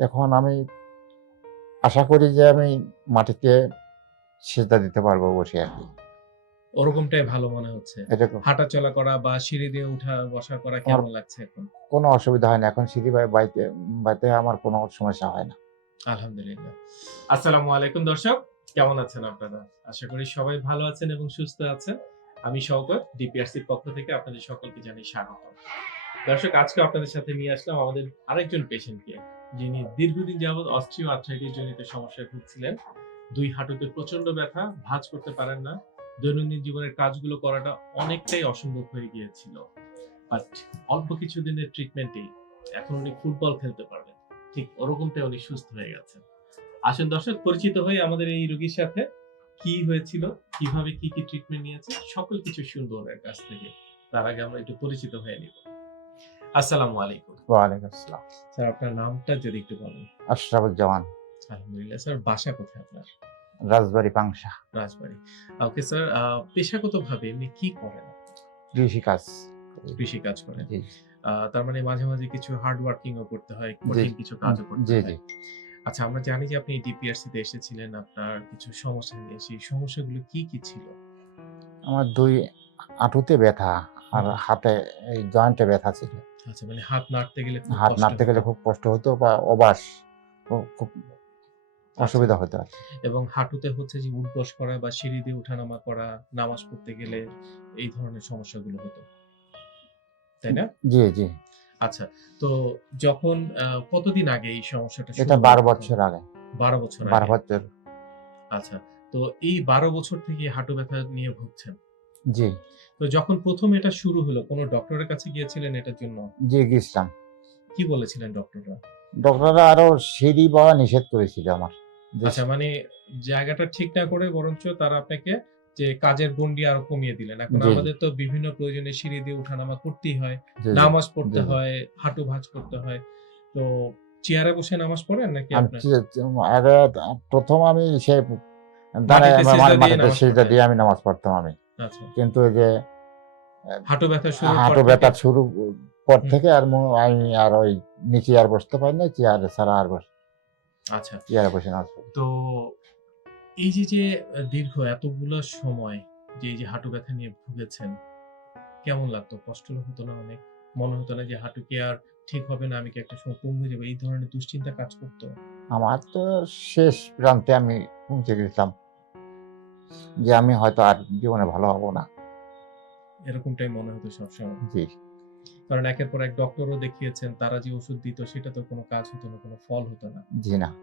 এখন আমি আশা করি যে আমি মাটিতে সেজদা দিতে পারব বসে আর কি। ওরকমটাই ভালো মনে হচ্ছে। হাঁটা চলা করা বা সিঁড়ি দিয়ে উঠা বসা করা কেমন লাগছে এখন? কোনো অসুবিধা হয় না। এখন সিঁড়ি বাই- বাইতে বাইতে আমার কোনো সমস্যা হয় না। আলহামদুলিল্লাহ। আসসালামু আলাইকুম দর্শক কেমন আছেন আপনারা? আশা করি সবাই ভালো আছেন এবং সুস্থ আছেন। আমি শওকত ডিপিআরসির পক্ষ থেকে আপনাদের সকলকে জানাই স্বাগত দর্শক, আজকে আপনাদের সাথে নিয়ে আসলাম আমাদের আরেকজন পেশেন্টকে যিনি দীর্ঘদিন যাবৎ অস্ট্রিও আর্থ্রাইটিস জনিত সমস্যায় ভুগছিলেন। দুই হাঁটুতে প্রচণ্ড ব্যথা, ভাঁজ করতে পারেন না। দৈনন্দিন জীবনের কাজগুলো করাটা অনেকটাই অসম্ভব হয়ে গিয়েছিল। বাট অল্প কিছুদিনের ট্রিটমেন্টেই এখন উনি ফুটবল খেলতে পারবেন। ঠিক ওরকমটাই উনি সুস্থ হয়ে গেছেন। আসুন দর্শক, পরিচিত হয়ে আমাদের এই রোগীর সাথে কি হয়েছিল, কীভাবে কি কি ট্রিটমেন্ট নিয়েছে, সকল কিছু শুনব ওনার কাছ থেকে। তার আগে আমরা একটু পরিচিত হয়ে নিব। আসসালামু আলাইকুম। ওয়ালাইকুম আসসালাম। স্যার আপনার নামটা যদি একটু বলেন। আশরাফুজ্জামান। আলহামদুলিল্লাহ। স্যার বাসা কোথায় আপনার? রাজবাড়ি পাংশা। রাজবাড়ি। ওকে স্যার পেশাগতভাবে এমনি কি করেন? করেন। জি। তার মানে মাঝে মাঝে কিছু হার্ড ওয়ার্কিং ও করতে হয় কঠিন কিছু কাজও করতে জি হয়। জি। আচ্ছা আমরা জানি যে আপনি ডিপিআরসি তে এসেছিলেন আপনার কিছু সমস্যা নিয়ে। সেই সমস্যাগুলো কি কি ছিল? আমার দুই হাঁটুতে ব্যথা আর হাতে এই জয়েন্টে ব্যথা ছিল। আচ্ছা মানে হাত নাড়তে গেলে হাত নাড়তে গেলে খুব কষ্ট হতো বা অবাস খুব- খুব অসুবিধা হতো আর এবং হাঁটুতে হচ্ছে যে উঠবস করা বা সিঁড়ি দিয়ে ওঠানামা করা নামাজ পড়তে গেলে এই ধরনের সমস্যাগুলো হতো। তাই না? জি জি। আচ্ছা তো যখন কতদিন আগে এই সমস্যাটা এটা বারো বছর আগে। বারো বছর বারো বছর। আচ্ছা তো এই বারো বছর থেকে হাঁটু ব্যথা নিয়ে ভুগছেন। জি। তো যখন প্রথম এটা শুরু হলো কোনো ডক্টরের কাছে গিয়েছিলেন এটার জন্য? জি গেছিলাম কি বলেছিলেন ডক্টররা? ডক্টররা আরও সিঁড়ি বাবা নিষেধ করেছিল আমার। আচ্ছা মানে জায়গাটা ঠিক না করে বরঞ্চ তারা আপনাকে যে কাজের গন্ডি আরও কমিয়ে দিলেন। এখন আমাদের তো বিভিন্ন প্রয়োজনে সিঁড়ি দিয়ে ওঠানামা করতেই হয়। নামাজ পড়তে। হয় হাঁটু ভাঁজ করতে হয়। তো চেয়ারে বসে নামাজ পড়েন নাকি প্রথম আমি সে দাঁড়ায় আমার মাটিতে নামাজ সিজদা দিয়ে আমি নামাজ পড়তাম আমি। কিন্তু এই যে হাঁটু ব্যথা শুরু হাঁটু ব্যথা শুরু পর থেকে আর আমি আর ওই নিচে আর বসতে পারি না চেয়ারে ছাড়া আর বস আচ্ছা। চেয়ারে বসে পড়ি তো এই যে যে দীর্ঘ এতগুলো সময় যে এই যে হাঁটু ব্যথা নিয়ে ভুগেছেন কেমন লাগতো? কষ্ট হতো না অনেক? মনে হতো না যে হাঁটু কি আর ঠিক হবে না আমি কি একটা সময় পঙ্গু যাব? এই ধরনের দুশ্চিন্তা কাজ করতো? আমার তো শেষ প্রান্তে আমি পৌঁছে গেছিলাম। যে আমি হয়তো আর জীবনে ভালো হব না। এরকমটাই মনে হতো সবসময়। জি। কারণ একের পর এক ডক্টরও দেখিয়েছেন তারা যে ওষুধ দিত সেটা তো কোনো কাজ হতো না কোনো ফল হতো না। জি না।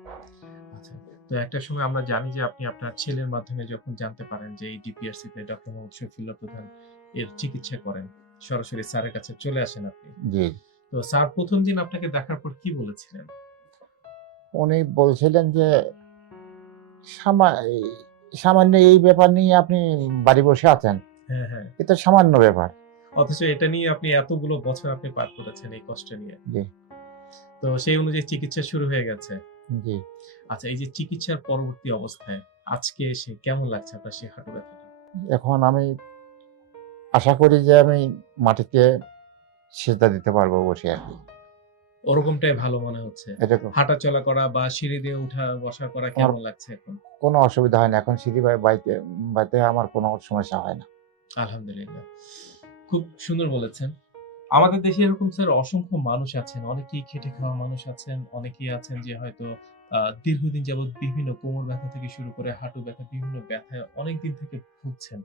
আচ্ছা তো একটা সময় আমরা জানি যে আপনি আপনার ছেলের মাধ্যমে যখন জানতে পারেন যে এই ডিপিআরসি তে ডক্টর মোহাম্মদ শফিউল্লাহ প্রধান এর চিকিৎসা করেন সরাসরি স্যারের কাছে চলে আসেন আপনি। জি। তো স্যার প্রথম দিন আপনাকে দেখার পর কি বলেছিলেন? উনি বলছিলেন যে সামা- সামান্য এই ব্যাপার নিয়ে আপনি বাড়ি বসে আছেন। হ্যাঁ হ্যাঁ। এ তো সামান্য ব্যাপার। অথচ এটা নিয়ে আপনি এতগুলো বছর আপনি পার করেছেন এই কষ্ট নিয়ে। জি। তো সেই অনুযায়ী চিকিৎসা শুরু হয়ে গেছে। জি। আচ্ছা এই যে চিকিৎসার পরবর্তী অবস্থায় আজকে এসে কেমন লাগছে আপনার সেই হাঁটু ব্যথাটা? এখন আমি আশা করি যে আমি মাটিতে সেজদা দিতে পারব বসে আর কি। ওরকমটাই ভালো মনে হচ্ছে। হাঁটা চলা করা বা সিঁড়ি দিয়ে উঠা বসা করা কেমন লাগছে এখন? কোনো অসুবিধা হয় না। এখন সিঁড়ি বাই- বাইতে বাইতে আমার কোনো সমস্যা হয় না। আলহামদুলিল্লাহ। খুব সুন্দর বলেছেন। আমাদের দেশে এরকম স্যার অসংখ্য মানুষ আছেন। অনেকেই খেটে খাওয়া মানুষ আছেন অনেকেই আছেন যে হয়তো দীর্ঘদিন যাবত বিভিন্ন কোমর ব্যথা থেকে শুরু করে হাঁটু ব্যথা বিভিন্ন ব্যথায় অনেক দিন থেকে ভুগছেন।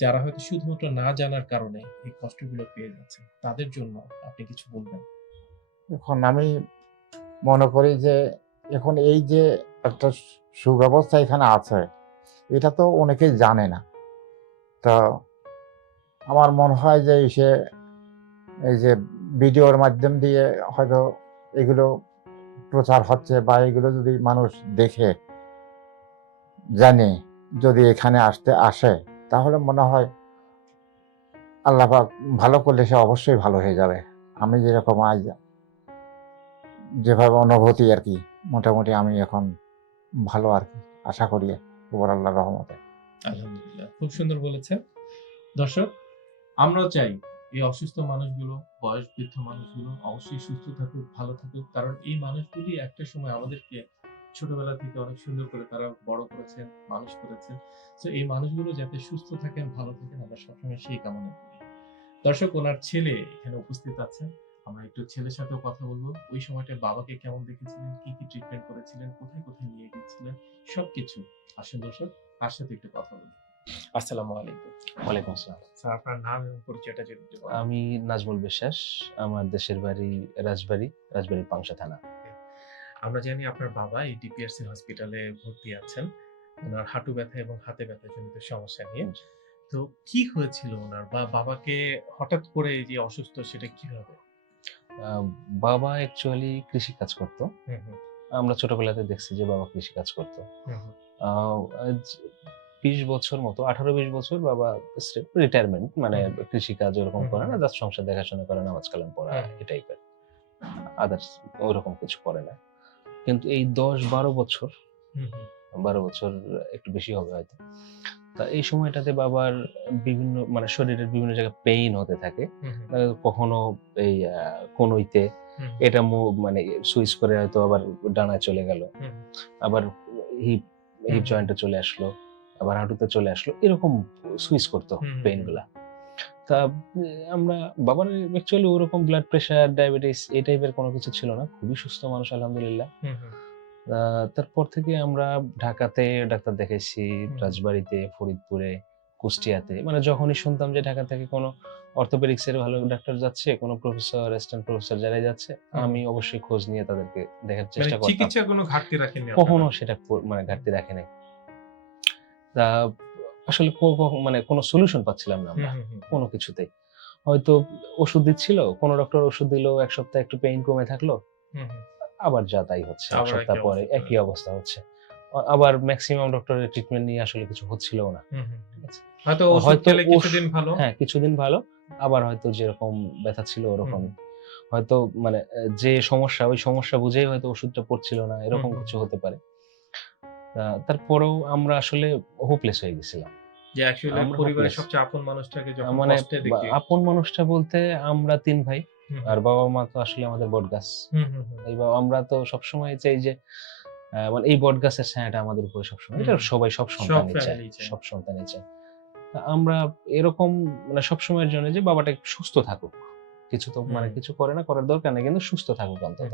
যারা হয়তো শুধুমাত্র না জানার কারণে এই কষ্টগুলো পেয়ে যাচ্ছেন তাদের জন্য আপনি কিছু বলবেন? এখন আমি মনে করি যে এখন এই যে একটা সুব্যবস্থা এখানে আছে, এটা তো অনেকেই জানে না। তো আমার মনে হয় যে সে এই যে ভিডিওর মাধ্যম দিয়ে হয়তো এগুলো প্রচার হচ্ছে বা এগুলো যদি মানুষ দেখে, জানে, যদি এখানে আসতে আসে, তাহলে মনে হয় আল্লাহ ভালো করলে সে অবশ্যই ভালো হয়ে যাবে। আমি যেরকম আজ যেভাবে অনুভূতি আর কি, মোটামুটি আমি এখন ভালো আর কি, আশা করি উপর আল্লাহর রহমতে। আলহামদুলিল্লাহ, খুব সুন্দর বলেছেন। দর্শক, আমরাও চাই এই অসুস্থ মানুষগুলো বয়স বৃদ্ধ মানুষগুলো অবশ্যই সুস্থ থাকুক, ভালো থাকুক, কারণ এই মানুষগুলি একটা সময় আমাদেরকে ছোটবেলা থেকে অনেক সুন্দর করে তারা বড় করেছেন, মানুষ করেছেন। তো এই মানুষগুলো যাতে সুস্থ থাকেন, ভালো থাকেন, আমরা সবসময় সেই কামনা করি। দর্শক, ওনার ছেলে এখানে উপস্থিত আছেন। আমরা একটু ছেলের সাথেও কথা বলব। ওই সময়টা বাবাকে কেমন দেখেছিলেন? কি কি ট্রিটমেন্ট করেছিলেন? কোথায় কোথায় নিয়ে গিয়েছিলেন? সবকিছু। আসেন দর্শক তার সাথে একটু কথা বলব আসসালামু আলাইকুম। ওয়ালাইকুম আসসালাম। স্যার আপনার নাম এবং পরিচয়টা যদি। আমি নাজমুল বিশ্বাস আমার দেশের বাড়ি রাজবাড়ি রাজবাড়ি পাংশা থানা। আমরা জানি আপনার বাবা এই ডিপিআরসি হসপিটালে ভর্তি আছেন। ওনার হাঁটু ব্যথা এবং হাতে ব্যথা জনিত সমস্যা নিয়ে। তো কি হয়েছিল ওনার? বা বাবাকে হঠাৎ করে এই যে অসুস্থ সেটা কীভাবে? আহ, বাবা অ্যাকচুয়ালি কৃষি কাজ করতো আমরা ছোটবেলাতে দেখছি যে বাবা কৃষি কাজ করতো। বিশ বছর মতো আঠারো বিশ বছর বাবা রিটায়ারমেন্ট মানে হুম। কৃষি কাজ ওরকম করে না জাস্ট সংসার দেখাশোনা করে নামাজ কালাম পড়া। এই টাইপের আদার্স ওরকম কিছু করে না কিন্তু এই দশ বারো বছর। বারো বছর একটু বেশি হবে হয়তো তা এই সময়টাতে বাবার বিভিন্ন মানে শরীরের বিভিন্ন জায়গায় পেইন হতে থাকে। আহ, কখনো এই কোনোইতে এটা মানে সুইচ করে হয়তো আবার ডানায় চলে গেল। আবার হিপ হিপ। জয়েন্টে চলে আসলো আবার হাঁটুতে চলে আসলো এরকম সুইচ করতো পেইনগুলা তা আমরা বাবার অ্যাকচুয়ালি ওরকম ব্লাড প্রেশার ডায়াবেটিস এই টাইপের কোনো কিছু ছিল না। খুবই সুস্থ মানুষ আলহামদুলিল্লাহ। তারপর থেকে আমরা ঢাকাতে ডাক্তার দেখেছি রাজবাড়িতে ফরিদপুরে কুষ্টিয়াতে। মানে যখনই শুনতাম যে ঢাকা থেকে কোনো অর্থোপেডিক্স এর ভালো ডাক্তার যাচ্ছে কোনো প্রফেসর অ্যাসিস্ট্যান্ট প্রফেসর যারাই যাচ্ছে আমি অবশ্যই খোঁজ নিয়ে তাদেরকে দেখার মানে চেষ্টা করতাম। চিকিৎসার কোনো ঘাটতি রাখেননি কখনো সেটা মানে ঘাটতি রাখে নাই তা আসলে মানে কোনো সলিউশন পাচ্ছিলাম না আমরা কোনো কিছুতেই। হয়তো ওষুধ দিচ্ছিল কোনো ডক্টর ওষুধ দিল এক সপ্তাহ একটু পেইন কমে থাকল। আবার যা তাই হচ্ছে এক সপ্তাহ পরে একই অবস্থা হচ্ছে। আবার ম্যাক্সিমাম ডক্টরের ট্রিটমেন্ট নিয়ে আসলে কিছু হচ্ছিল না। হয়তো কিছুদিন ভালো। হ্যাঁ কিছুদিন ভালো। আবার হয়তো যেরকম ব্যথা ছিল ওরকম। হয়তো মানে যে সমস্যা ওই সমস্যা বুঝেই হয়তো ওষুধটা পড়ছিল না এরকম। কিছু হতে পারে। তারপরেও আমরা আসলে হোপলেস হয়ে গেছিলাম। যে অ্যাকচুয়ালি পরিবারের সবচেয়ে আপন মানুষটাকে যখন মানে আপন মানুষটা বলতে আমরা তিন ভাই। আর বাবা মা তো আসলে আমাদের বট গাছ। এই আমরা তো সবসময় চাই যে মানে এই বট গাছের ছায়াটা আমাদের উপরে সবসময়। এটা সবাই সব সন্তানই চায়। সব সন্তানই চায়। আমরা এরকম মানে সবসময়ের জন্য যে বাবাটা সুস্থ থাকুক। কিছু তো মানে কিছু করে না করার দরকার নেই কিন্তু সুস্থ থাকুক অন্তত।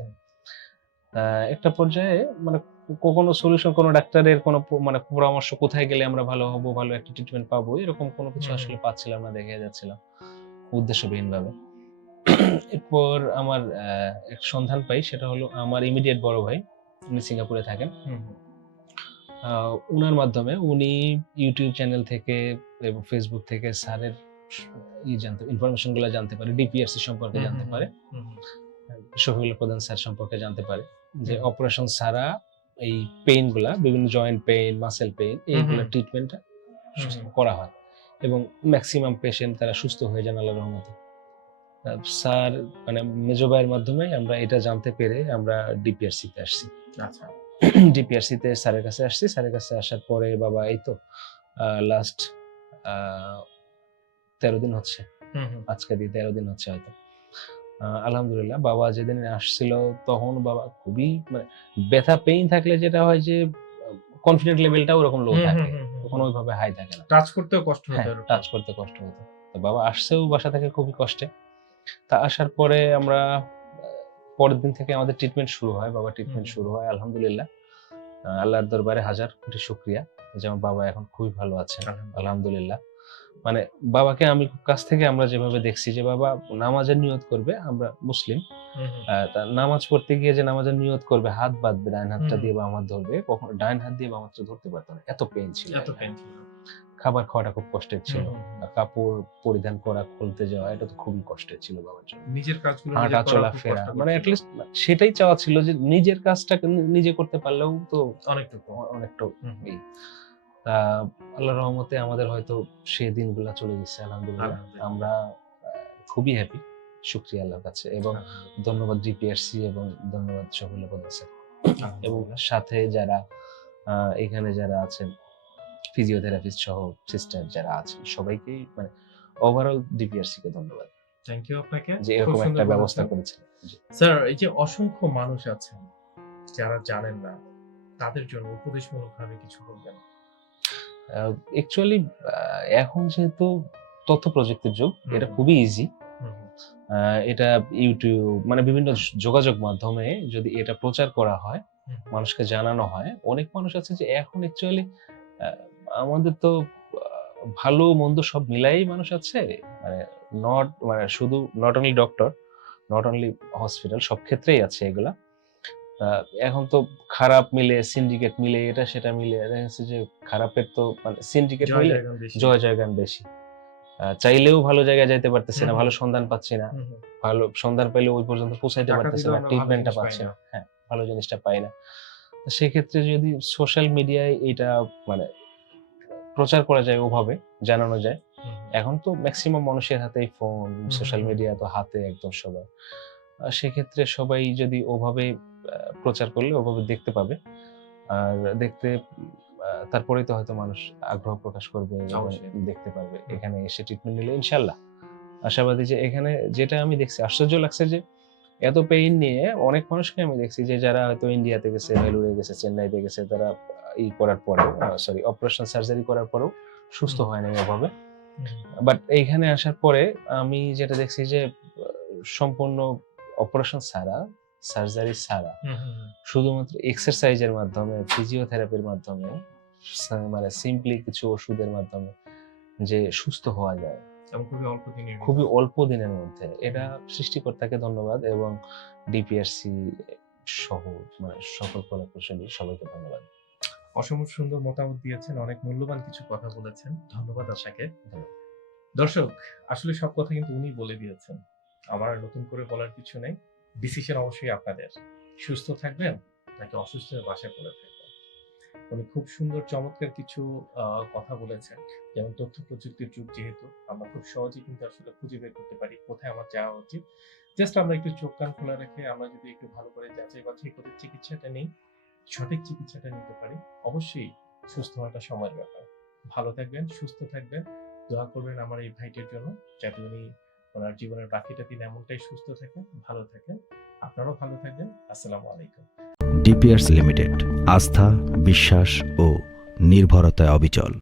একটা পর্যায়ে মানে কোনো সলিউশন কোনো ডাক্তারের কোনো মানে পরামর্শ কোথায় গেলে আমরা ভালো হব ভালো একটা ট্রিটমেন্ট পাবো এরকম কোনো কিছু আসলে পাচ্ছিলাম না দেখে যাচ্ছিলাম। উদ্দেশ্যবিহীন ভাবে এরপর আমার এক সন্ধান পাই সেটা হলো আমার ইমিডিয়েট বড় ভাই উনি সিঙ্গাপুরে থাকেন। উনার মাধ্যমে উনি ইউটিউব চ্যানেল থেকে এবং ফেসবুক থেকে স্যারের ই জানতে ইনফরমেশনগুলো জানতে পারে ডিপিআরসি সম্পর্কে জানতে পারে। হুম। প্রধান স্যার সম্পর্কে জানতে পারে। যে অপারেশন ছাড়া এই পেইনগুলা বিভিন্ন জয়েন্ট পেইন মাসেল পেইন এইগুলো হুম। ট্রিটমেন্ট করা হয়। এবং ম্যাক্সিমাম পেশেন্ট তারা সুস্থ হয়ে যান আল্লাহর রহমতে। স্যার মানে মেজো ভাইয়ের মাধ্যমে আমরা এটা জানতে পেরে আমরা ডিপিআরসি তে আসছি। আচ্ছা। ডিপিআরসি তে স্যারের কাছে আসছি। স্যারের কাছে আসার পরে বাবা এই তো লাস্ট তেরো দিন হচ্ছে। আজকে দিয়ে তেরো দিন হচ্ছে হয়তো। আলহামদুলিল্লাহ বাবা যেদিন আসছিল তখন বাবা খুবই মানে ব্যথা পেইন থাকলে যেটা হয় যে কনফিডেন্ট লেভেলটা ওরকম লো থাকে। কখনো ওইভাবে হাই থাকে না। টাচ করতেও কষ্ট হতো হ্যাঁ টাচ করতে কষ্ট হতো। তো বাবা আসছেও বাসা থেকে খুবই কষ্টে। তা আসার পরে আমরা পরের দিন থেকে আমাদের ট্রিটমেন্ট শুরু হয় বাবা ট্রিটমেন্ট শুরু হয় আলহামদুলিল্লাহ। আল্লাহর দরবারে হাজার কোটি শুক্রিয়া যে আমার বাবা এখন খুবই ভালো আছে আলহামদুলিল্লাহ। মানে বাবাকে আমি কাছ থেকে আমরা যেভাবে দেখছি যে বাবা নামাজের নিয়ত করবে আমরা মুসলিম। নামাজ পড়তে গিয়ে যে নামাজের নিয়ত করবে হাত বাঁধবে ডাইন হাতটা দিয়ে বাম হাত ধরবে কখনো ডাইন হাত দিয়ে বাম হাতটা ধরতে পারতো না এত পেন ছিল এত পেইন ছিল। খাবার খাওয়াটা খুব কষ্টের ছিল। কাপড় পরিধান করা খুলতে যাওয়া এটা তো খুবই কষ্টের ছিল বাবার জন্য। নিজের কাজগুলো হাঁটা করা চলা ফেরা মানে অ্যাটলিস্ট সেটাই চাওয়া ছিল যে নিজের কাজটা নিজে করতে পারলেও তো অনেকটা তা আল্লাহর রহমতে আমাদের হয়তো সেই দিনগুলো চলে গেছে আলহামদুলিল্লাহ। আমরা খুবই হ্যাপি শুক্রিয়া আল্লাহর কাছে এবং। ধন্যবাদ ডিপিআরসি এবং ধন্যবাদ সকল এবং সাথে যারা আহ, এখানে যারা আছেন ফিজিওথেরাপিস্ট সহ সিস্টার যারা আছেন সবাইকেই মানে ওভারঅল ডিপিআরসি কে ধন্যবাদ। থ্যাংক ইউ আপনাকে। যে এরকম একটা ব্যবস্থা করেছেন। স্যার এই যে অসংখ্য মানুষ আছেন যারা জানেন না তাদের জন্য উপদেশমূলক ভাবে কিছু বলবেন? অ্যাকচুয়ালি এখন যেহেতু তথ্য প্রযুক্তির যুগ এটা খুবই ইজি। এটা ইউটিউব মানে বিভিন্ন যোগাযোগ মাধ্যমে যদি এটা প্রচার করা হয় মানুষকে জানানো হয় অনেক মানুষ আছে যে এখন অ্যাকচুয়ালি আমাদের তো ভালো মন্দ সব মিলাই মানুষ আছে। মানে নট মানে শুধু not only doctor not only hospital সব ক্ষেত্রেই আছে এগুলা। এখন তো খারাপ মিলে সিন্ডিকেট মিলে এটা সেটা মিলে দেখা যাচ্ছে যে খারাপের তো মানে সিন্ডিকেট মিলে। জয় জয়গান বেশি। চাইলেও ভালো জায়গায় যাইতে পারতেছে না ভালো সন্ধান পাচ্ছি না। ভালো সন্ধান পাইলে ওই পর্যন্ত পৌঁছাইতে পারতেছে না ট্রিটমেন্টটা পাচ্ছি। না। হ্যাঁ ভালো জিনিসটা পাই না। সেক্ষেত্রে যদি সোশ্যাল মিডিয়ায় এটা মানে প্রচার করা যায় ওভাবে জানানো যায়। এখন তো ম্যাক্সিমাম মানুষের হাতেই ফোন সোশ্যাল মিডিয়া তো হাতে একদম সবার। সেক্ষেত্রে সবাই যদি ওভাবে প্রচার করলে ওভাবে দেখতে পাবে। আর দেখতে তারপরেই তো হয়তো মানুষ আগ্রহ প্রকাশ করবে দেখতে পারবে। এখানে এসে ট্রিটমেন্ট নিলে ইনশাল্লাহ। আশাবাদী যে এখানে যেটা আমি দেখছি আশ্চর্য লাগছে যে এত পেইন নিয়ে অনেক মানুষকে আমি দেখছি যে যারা হয়তো ইন্ডিয়াতে গেছে বেলুড়ে গেছে চেন্নাইতে গেছে তারা ই করার পরেও সরি অপারেশন সার্জারি করার পরেও সুস্থ হুম। হয়নি ওভাবে। বাট এইখানে আসার পরে আমি যেটা দেখছি যে সম্পূর্ণ অপারেশন ছাড়া সার্জারি ছাড়া। শুধুমাত্র এক্সারসাইজের মাধ্যমে ফিজিওথেরাপির মাধ্যমে মানে সিম্পলি কিছু ওষুধের মাধ্যমে যে সুস্থ হওয়া যায়। খুবই অল্প দিনের খুবই অল্প দিনের মধ্যে। এটা সৃষ্টিকর্তাকে ধন্যবাদ এবং ডিপিআরসি সহ মানে সকল কলাকুশলী সবাইকে ধন্যবাদ। অসম্ভব সুন্দর মতামত দিয়েছেন অনেক মূল্যবান কিছু কথা বলেছেন। ধন্যবাদ আপনাকে। দর্শক আসলে সব কথা কিন্তু উনি বলে দিয়েছেন। আমার নতুন করে বলার কিছু নেই। ডিসিশন অবশ্যই আপনাদের। সুস্থ থাকবেন নাকি অসুস্থ হয়ে বাসায় পড়ে থাকবেন। উনি খুব সুন্দর চমৎকার কিছু কথা বলেছেন। যেমন তথ্য প্রযুক্তির যুগ যেহেতু আমরা খুব সহজেই কিন্তু আসলে খুঁজে বের করতে পারি কোথায় আমার যাওয়া উচিত। জাস্ট আমরা একটু চোখ কান খোলা রেখে আমরা যদি একটু ভালো করে যাচাই বাছাই করে চিকিৎসাটা নেই সঠিক চিকিৎসাটা নিতে পারি। অবশ্যই সুস্থ হওয়াটা সময়ের ব্যাপার। ভালো থাকবেন, সুস্থ থাকবেন। দোয়া করবেন আমার এই ভাইটির জন্য, যাতে উনি ওনার জীবনের বাকিটা দিন এমনটাই সুস্থ থাকেন, ভালো থাকেন। আপনারাও ভালো থাকবেন। আসসালামু আলাইকুম। ডিপিআরস লিমিটেড, আস্থা, বিশ্বাস ও নির্ভরতায় অবিচল।